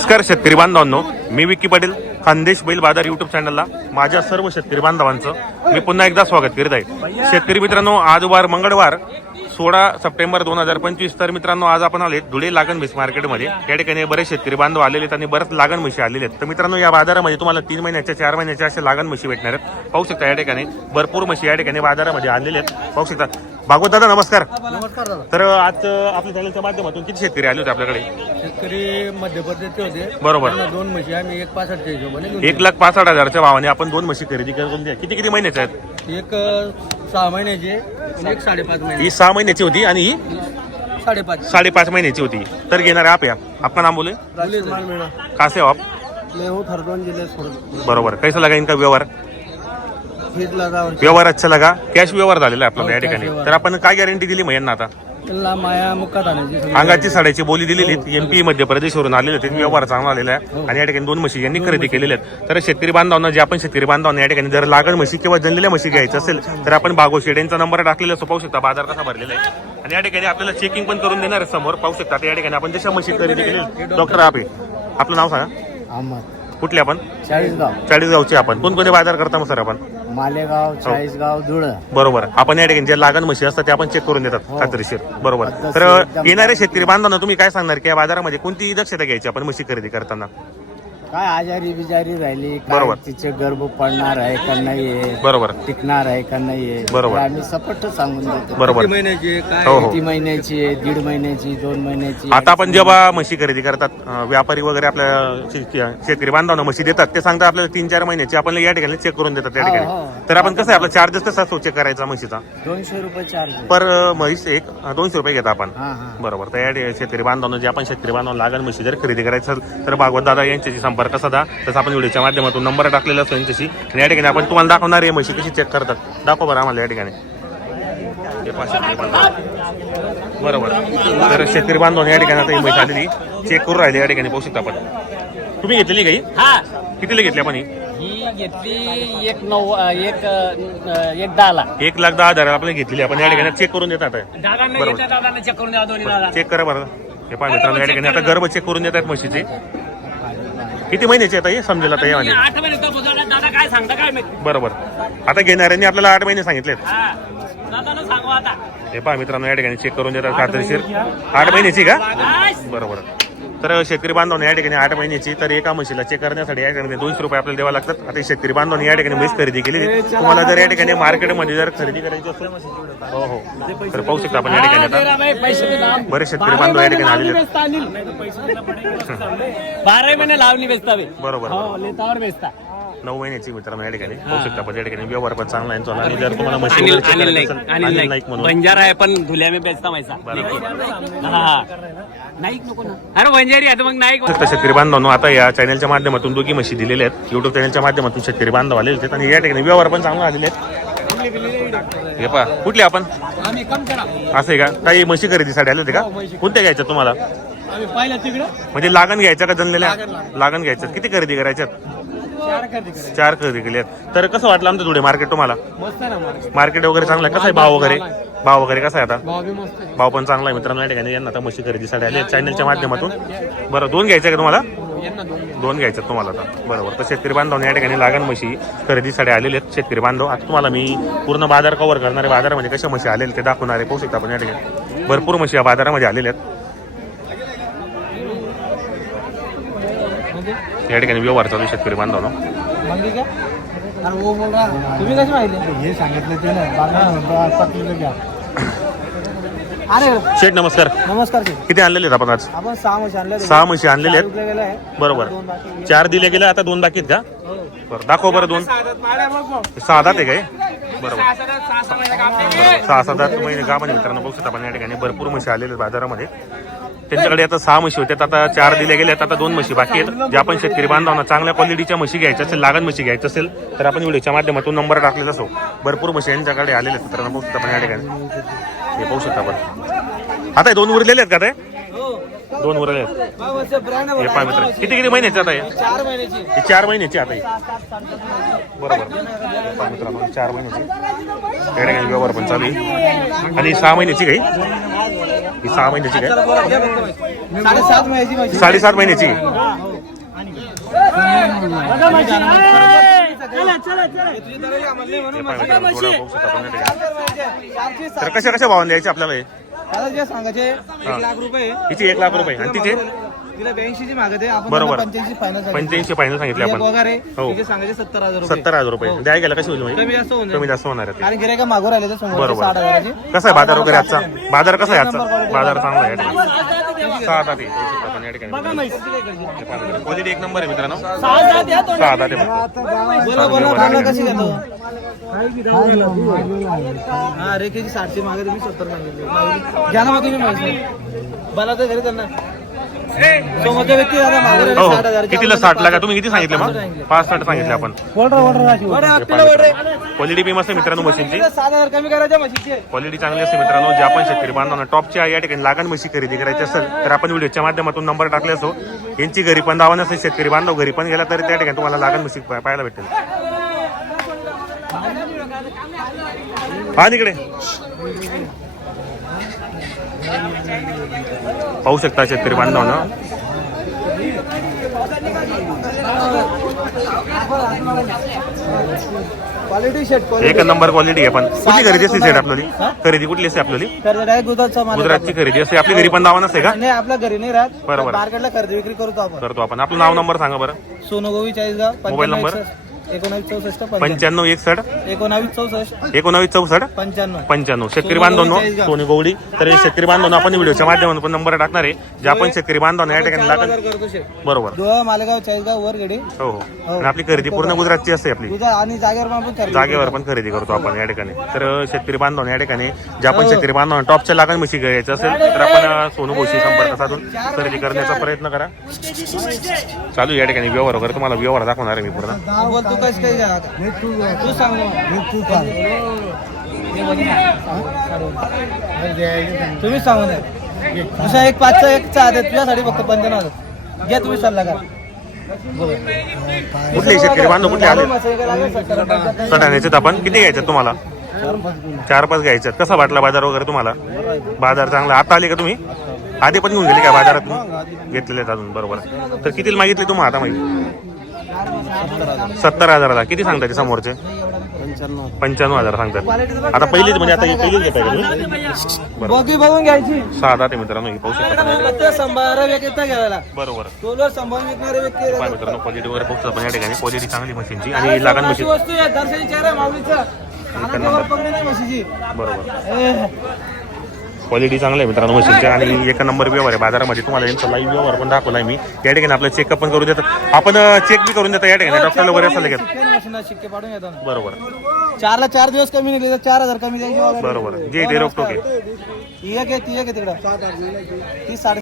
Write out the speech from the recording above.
नमस्कार शेतकरी बांधवांनो मी विक्की पाटील खानदेश बैल बाजार युट्यूब चॅनलला माझ्या सर्व शेतकरी बांधवांचं मी पुन्हा एकदा स्वागत करीत आहे. शेतकरी मित्रांनो आज वार मंगळवार सोळा सप्टेंबर दोन हजार पंचवीस. तर मित्रांनो आज आपण आले धुळे लागण म्हैस मार्केटमध्ये. या ठिकाणी बरेच शेतकरी बांधव आलेले आहेत आणि बरेच लागण म्हशी आलेले आहेत. तर मित्रांनो या बाजारामध्ये तुम्हाला तीन महिन्याच्या चार महिन्याच्या अशा लागण म्हशी भेटणार आहेत. पाहू शकता या ठिकाणी भरपूर म्हशी या ठिकाणी बाजारामध्ये आलेले आहेत. पाहू शकता भागवत दादा नमस्कार. नमस्कार दादा. तर आज अं, आपल्या चॅनलच्या माध्यमातून किती शेतकरी आले होते आपल्याकडे? शेतकरी मध्य प्रदेशचे होते. बरोबर. त्यांना दोन म्हशी आम्ही एक पासष्टच्या हिशोबाने घेऊन एक लाख पासष्ट हजारच्या भावाने आपण दोन म्हशी खरेदी करून द्या किती किती महिन्याच्या आहेत. एक अं, सहा महिन्याची आणि एक साडेपाच महिने ही सहा महिन्याची होती आणि ही साडेपाच. साडेपाच महिन्याची होती. तर घेणार आप या आपका नाम बोले? राजेश कासे हो आप लेहू थरदोन जिल्ह्यात बरोबर. कैसा लगा इनका व्यवहार? लगावर व्यवहार अच्छा लगा. कॅश व्यवहार झालेला आहे आपल्याला या हो, cash ठिकाणी. तर आपण काय गॅरंटी दिली मग यांना आता? त्यांना माया मुक्का थाण्याची सगळी. अंगाची साड्याची बोली दिलेली एमपी मध्य प्रदेशवरून आलेले होते व्यवहार चांगला आलेला आहे. आणि या ठिकाणी दोन म्हशी यांनी खरेदी केलेल्या आहेत. तर शेतकरी बांधवांना जे आपण शेतकरी बांधवांना या ठिकाणी जर लागण म्हशी किंवा जनलेल्या म्हशी घ्यायचं असेल तर आपण बागो शेड यांचा नंबर टाकलेला असतो. पाहू शकता बाजार कसा भरलेला आहे. आणि या ठिकाणी आपल्याला चेकिंग पण करून देणार आहे समोर. पाहू शकता आता या ठिकाणी आपण जशा म्हशी खरेदी केली डॉक्टर आपे आपलं नाव सांगा. अहमद. कुठले आपण? चाळीसगाव. चाळीसगावचे आपण. कोणकोणते बाजार करता मग सर आपण? मालेगाव चाळीसगाव धुळ. बरोबर. आपण या ठिकाणी जे लागण म्हशी असतात ते आपण चेक करून देतात खात्रीशीर. बरोबर. तर येणारे शेतकरी बांधवांना तुम्ही काय सांगणार की या बाजारामध्ये कोणती दक्षता घ्यायची आपण म्हशी खरेदी करताना? काय आजारी बिजारी राहिली बरोबर. तिचे गर्भ पडणार आहे का नाही बरोबर टिकणार आहे का नाही बरोबर. आम्ही सपट सांगून देतो बरोबर. किती महिन्याची आहे, काय हो, हो. किती महिन्याची आहे दीड महिन्याची दोन महिन्याची आता आपण जेव्हा म्हशी खरेदी करतात अं, व्यापारी वगैरे आपल्या शे- शे- शेतकरी बांधवांना म्हशी देतात ते सांगतात आपल्याला तीन चार महिन्याची आपण या ठिकाणी चेक करून देतात त्या हो, ठिकाणी हो. तर आपण कसं आहे आपला चार्जेस कसा असतो चेक करायचा म्हशीचा दोनशे रुपये चार्ज आहे. पर अं, म्हैस एक अं, दोनशे रुपये घेता आपण हा हा बरोबर तर या ठिकाणी शेतकरी बांधवांना जे आपण शेतकरी बांधवांना लागण म्हशी जर खरेदी करायचं असेल तर भागवत दादा यांच्याशी संपर्क साधा तसं आपण व्हिडिओच्या माध्यमातून नंबर टाकलेला असतो यांच्याशी. आणि या ठिकाणी आपण तुम्हाला दाखवणार आहे म्हशी कशी चेक करतात. दाखवा बरं आम्हाला या ठिकाणी. हे. बरोबर. तर शेतकरी बांधवांनी या ठिकाणी आता ही आलेली. चेक करून राहिली या ठिकाणी पाहू शकता आपण. तुम्ही घेतलेली काही हा? कितीला घेतली आपण ही? ही घेतली एक नऊ एक एक दहाला. एक लाख दहा हजार आपल्याला घेतलेली. आपण या ठिकाणी चेक करून देतात बरोबर. चेक करा बरं. हे पहा मित्रांनो या ठिकाणी आता गर्भ चेक करून देतात म्हशीचे. किती महिन्याचे आता हे समजेल आता यामध्ये आठ महिने तो दादा काय सांगता काय माहिती? बरोबर. आता घेणाऱ्यांनी आपल्याला आठ महिने सांगितलेत. हा. दादाला सांगू आता. हे पहा मित्रांनो या ठिकाणी चेक करून देतात खात्रीशीर. आठ महिन्याची का? बरोबर. तर शेतकरी बांधवांनी या ठिकाणी आठ महिन्याची तर एका म्हशीला चेक करण्यासाठी या ठिकाणी दोनशे रुपये आपल्याला द्यावा लागतात. आता शेतकरी बांधवांनी या ठिकाणी म्हैस खरेदी केली तुम्हाला जर या ठिकाणी मार्केटमध्ये जर खरेदी करायची असेल हो हो. तर पाहू शकता आपण या ठिकाणी आता. बरेच शेतकरी बांधव या ठिकाणी आलेले. बारा महिने लावणी बेचता बरोबर हो नऊ महिन्याची मित्रांनो या ठिकाणी. शकता आपण या ठिकाणी. व्यवहार पण चांगला आहे. आणि जर तुम्हाला म्हशी अनिल वगैरे नाईक असेल, अनिल अनिल नाईक. नाईक म्हणून. बंजारा आहे पण धुल्या में बेचता हा. नाईक नको ना. अरे बंजारी आहे तर मग नाईक तर शेतकरी बांधवांनो आता या चॅनलच्या माध्यमातून दोघी म्हशी दिलेल्या आहेत. युट्यूब चॅनलच्या माध्यमातून शेतकरी बांधव आलेले आहेत आणि या ठिकाणी व्यवहार पण चांगला आलेले आहेत. हे पहा कुठले आपण? आम्ही कम करा. असं आहे का? काही म्हशी खरेदीसाठी आले होते का? कोणत्या घ्यायच्या तुम्हाला? आम्ही पाहिलं तिकडं. म्हणजे लागण घ्यायच्या का जनलेल्या लागण घ्यायच्यात किती खरेदी करायच्यात? चार खरेदी करायची चार खरेदी केल्यात तर कसं वाटलं आमचं थोडे मार्केट तुम्हाला? मस्त आहे ना मार्केट मार्केट वगैरे चांगलं आहे? कसं आहे भाव वगैरे? भाव वगैरे कसा आहे आता? भाव बी मस्त आहे. भाव पण चांगला आहे मित्रांनो या ठिकाणी यांना आता म्हशी खरेदीसाठी आले चॅनलच्या माध्यमातून. बरं दोन घ्यायच्या का तुम्हाला? यांना दोन घ्या. दोन घ्यायचं तुम्हाला आता. बरोबर. तर शेतकरी बांधव या ठिकाणी लागण म्हशी खरेदीसाठी आलेले आहेत. शेतकरी बांधव आता तुम्हाला मी पूर्ण बाजार कव्हर करणारे बाजारामध्ये कशा म्हशी आलेले ते दाखवणारे पाहू शकता आपण या ठिकाणी. भरपूर म्हशी या बाजारामध्ये आलेल्या आहेत. या ठिकाणी व्यवहार चालू आहे शेतकरी बांधव मंदी का? अरे वो बोल रहा. तुम्ही कसे माहिती हे सांगितलं ते ना पत्रिका घ्या. अरे शेठ नमस्कार. नमस्कार सर किती आणलेले आहेत आपण आज? आपण सहा म्हशी आणल्या सहा म्हशी आणलेले आहेत. आहे बरोबर. दोन बाकी चार दिले गेले आता दोन बाकी आहेत का? बरं दाखव बरं दोन. सहा दात आहे काय? बरोबर. बरोबर. सहा सात आठ महिने का म्हणजे मित्रांनो बघू शकता आपण या ठिकाणी भरपूर म्हशी आलेले आहेत बाजारामध्ये. त्यांच्याकडे आता सहा म्हशी होत्या आता चार दिले गेले आता दोन म्हशी बाकी आहेत. ज्या आपण शेतकरी बांधवांना चांगल्या क्वालिटीच्या म्हशी घ्यायच्या असेल लागण म्हशी घ्यायचं असेल तर आपण व्हिडिओच्या माध्यमातून नंबर टाकलेला असो. भरपूर म्हशी यांच्याकडे आलेले आहेत. तर बघू शकता आपण या ठिकाणी. हे पाहू शकता आपण. आता दोन उरलेले आहेत का ते? दोन उरले आहेत. हे पाय मित्र किती किती महिन्याचे आता हे? चार महिन्याची आता ही. बरोबर. पाय मित्रांनो चार महिन्याची. व्यवहार पण चालू आहे. आणि सहा महिन्याची काही ही सहा महिन्याची काय? साडेसात महिन्याची. तर कशा कशा भावाने द्यायचे आपल्याला हे? दादा जे सांगायचे एक लाख रुपये. हिची एक लाख रुपये. आणि तिचे? तिला ब्याऐंशी ची मागत आहे. आपण बरोबर. पंच्याऐंशी फायनल पंच्याऐंशी फायनल सांगितले आपण. वगैरे हो. तिचे सांगायचे सत्तर हजार रुपये. सत्तर हजार रुपये. द्याय गेला कशी होईल कमी म्हणजे जास्त कमी होणार आहे ते. कारण गिरायका मागून राहिले तर समोर बरोबर. साठ हजाराची. कसा आहे बाजार वगैरे आजचा? बाजार कसा आहे आजचा? बाजार चांगला आहे. या ठिकाणी सहा आपण या ठिकाणी क्वालिटी एक नंबर आहे मित्रांनो. सहा दाते बोला बोला भावना कशी घेतो? हा रेखेची साठची मागे तुम्ही सत्तर मागितली घ्या ना मग तुम्ही मला तर घरी त्यांना. समोरच्या व्यक्ती दादा मागून राहिले हो साठ हजार कितीला साठ लागा? तुम्ही किती सांगितले मग? पाच साठ सांगितले आपण. क्वालिटी बी मस्त आहे मित्रांनो मशीनची. सात हजार कमी करायच्या म्हशीचे क्वालिटी चांगली असते मित्रांनो. जे आपण शेतकरी बांधवांना टॉपच्या या ठिकाणी लागण म्हशी खरेदी करायची असेल तर आपण व्हिडिओच्या माध्यमातून नंबर टाकले असो. यांची घरी पण दावा नसेल शेतकरी बांधव घरी पण गेला तरी त्या ठिकाणी तुम्हाला लागण म्हशी पाह- पाहायला भेटेल. हा तिकडे पाहू शकता शेतकरी बांधवांना. एक नंबर क्वालिटी आहे पण. कुठली खरेदी असते सेट आपल्याली खरेदी कुठली असते माल. गुजरातची खरेदी असते. आपली घरी पण दावा नसते का? नाही आपल्या घरी नाही राहत. बरोबर. मार्केटला खरेदी विक्री करतो आपण. करतो आपण. आपलं नाव नंबर सांगा बरं. सोनोगोवी चाळीसगाव मोबाईल नंबर? एकोणावीस चौसष्ट पंच्याण्णव. एकसष्ट एकोणावीस चौसष्ट एकोणावीस चौसष्ट पंच्याण्णव पंच्याण्णव शेतकरी बांधवांनो. सोनी गवडी तर हे शेतकरी बांधवांनो आपण व्हिडिओच्या माध्यमातून पण नंबर टाकणार आहे जे आपण शेतकरी बांधवांना या ठिकाणी शेट बरोबर मालेगाव चाळीसगाव हो हो आणि आपली खरेदी पूर्ण गुजरातची असते आपली आणि जागेवर खरेदी जागेवर पण खरेदी करतो आपण या ठिकाणी तर शेतकरी बांधवांना या ठिकाणी जे आपण शेतकरी बांधवांना टॉपच्या लागण म्हशी घ्यायचं असेल तर आपण सोनू गोशी संपर्क साधून खरेदी करण्याचा प्रयत्न करा चालू या ठिकाणी व्यवहार वगैरे तुम्हाला व्यवहार दाखवणार आहे मी पूर्ण हा, बोल तू कशी काय घ्या तू सांग. तू तुम्ही सांगू द्या दुसरा एक पाचचा एक चहा दे तुझ्यासाठी फक्त पंच्याण्णव हजार घ्या तुम्ही सल्ला करा. कुठले शेतकरी बांधव कुठले आले? सटाण्याचे आपण. किती घ्यायच्यात तुम्हाला? चार पाच घ्यायच्यात कसा वाटला बाजार वगैरे तुम्हाला? बाजार चांगला. आता आले का तुम्ही? आधी पण घेऊन गेले का बाजारात? घेतलेले आहेत अजून. बरोबर. तर किती मागितले तुम्हाला आता माहिती? सत्तर हजाराला. किती सांगता ते समोरचे? पंच्याण्णव हजार सांगतात आता पहिलीच म्हणजे आता पहिलीच घेताय तुम्ही? बघी बघून घ्यायची. सहा ते मित्रांनो ही पाहू शकता. व्यक्ती घ्यायला. बरोबर. टोलवर संभाळून व्यक्ती मित्रांनो क्वालिटी वगैरे बघतो आपण या ठिकाणी. क्वालिटी चांगली मशीनची आणि लागण मशीन. वस्तू आहे दर्शनी चेहरा माऊलीचा. कानाजवळ पकडली नाही म्हशीची बरोबर. क्वालिटी चांगली आहे मित्रांनो मशीनची आणि एक नंबर व्यवहार आहे. बाजारामध्ये तुम्हाला यांचा लाईव्ह व्यवहार पण दाखवलाय मी. या ठिकाणी आपलं चेकअप पण करून देतात. आपण चेक बी करून देतो या ठिकाणी. डॉक्टर वगैरे असं लगेच. शिक्के पाडून बरोबर. चारला चार दिवस कमी निघले तर चार हजार कमी वगैरे बरोबर. जे ते रोखोक आहे ती एक आहे ती एक आहे तिकडं. ती साडे